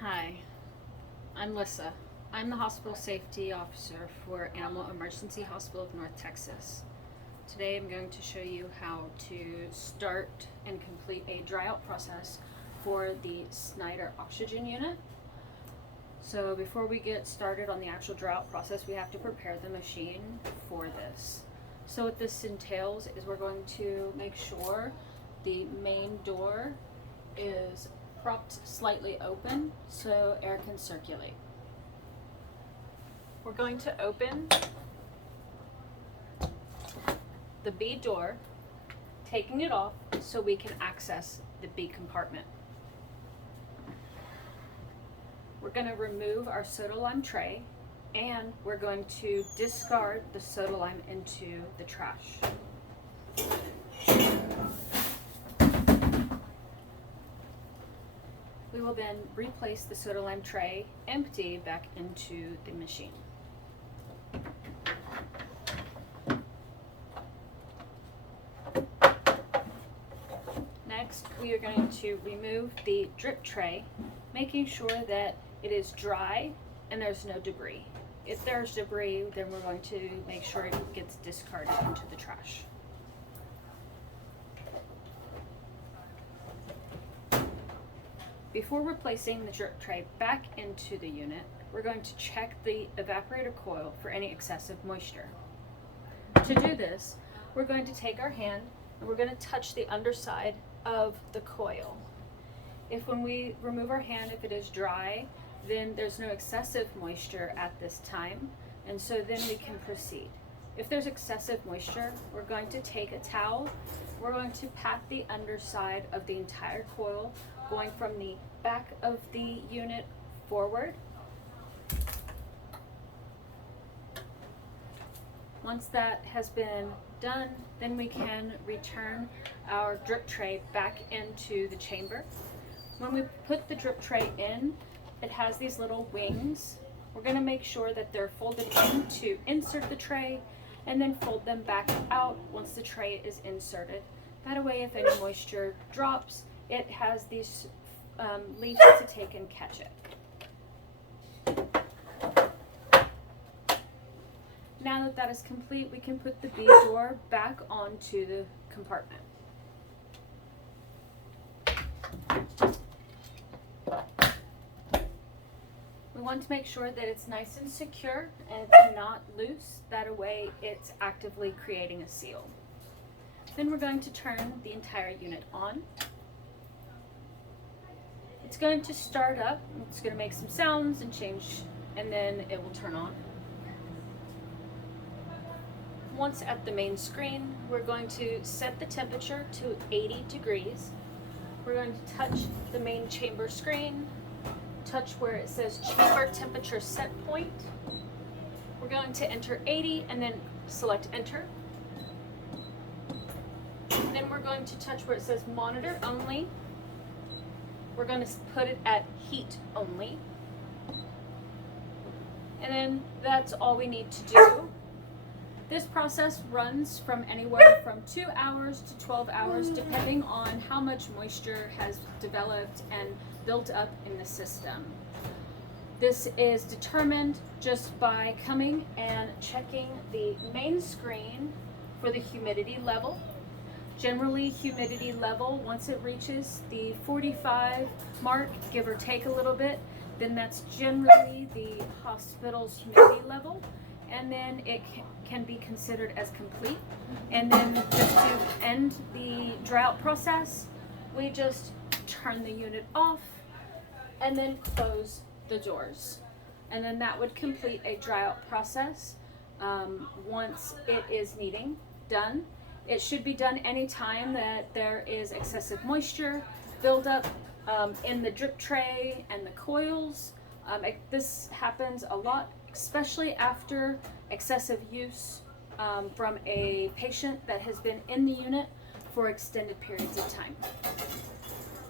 Hi, I'm Lissa. I'm the hospital safety officer for Animal Emergency Hospital of North Texas. Today I'm going to show you how to start and complete a dry out process for the Snyder oxygen unit. So before we get started on the actual dry out process, we have to prepare the machine for this. So what this entails is we're going to make sure the main door is propped slightly open so air can circulate. We're going to open the B door, taking it off so we can access the B compartment. We're going to remove our soda lime tray, and we're going to discard the soda lime into the trash. We will then replace the soda lime tray empty back into the machine. Next, we are going to remove the drip tray, making sure that it is dry and there's no debris. If there's debris, then we're going to make sure it gets discarded into the trash. Before replacing the drip tray back into the unit, we're going to check the evaporator coil for any excessive moisture. To do this, we're going to take our hand and we're going to touch the underside of the coil. If when we remove our hand, if it is dry, then there's no excessive moisture at this time, and so then we can proceed. If there's excessive moisture, we're going to take a towel, we're going to pat the underside of the entire coil, going from the back of the unit forward. Once that has been done, then we can return our drip tray back into the chamber. When we put the drip tray in, it has these little wings. We're going to make sure that they're folded in to insert the tray, and then fold them back out once the tray is inserted. That way, if any moisture drops, it has these leaves to take and catch it. Now that that is complete, we can put the B door back onto the compartment. We want to make sure that it's nice and secure and it's not loose. That way it's actively creating a seal. Then we're going to turn the entire unit on. It's going to start up, it's going to make some sounds and change, and then it will turn on. Once at the main screen, we're going to set the temperature to 80 degrees. We're going to touch the main chamber screen, touch where it says chamber temperature set point. We're going to enter 80 and then select enter. Then we're going to touch where it says monitor only. We're going to put it at heat only. And then that's all we need to do. This process runs from anywhere from 2 hours to 12 hours, depending on how much moisture has developed and built up in the system. This is determined just by coming and checking the main screen for the humidity level. Generally, humidity level, once it reaches the 45 mark, give or take a little bit, then that's generally the hospital's humidity level, and then it can be considered as complete. And then just to end the dry out process, we just turn the unit off and then close the doors. And then that would complete a dry out process. Once it is needing done, it should be done anytime that there is excessive moisture buildup in the drip tray and the coils. This happens a lot, especially after excessive use from a patient that has been in the unit for extended periods of time.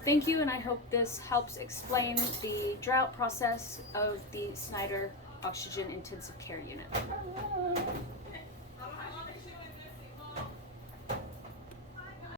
Thank you, and I hope this helps explain the dry out process of the Snyder Oxygen Intensive Care Unit.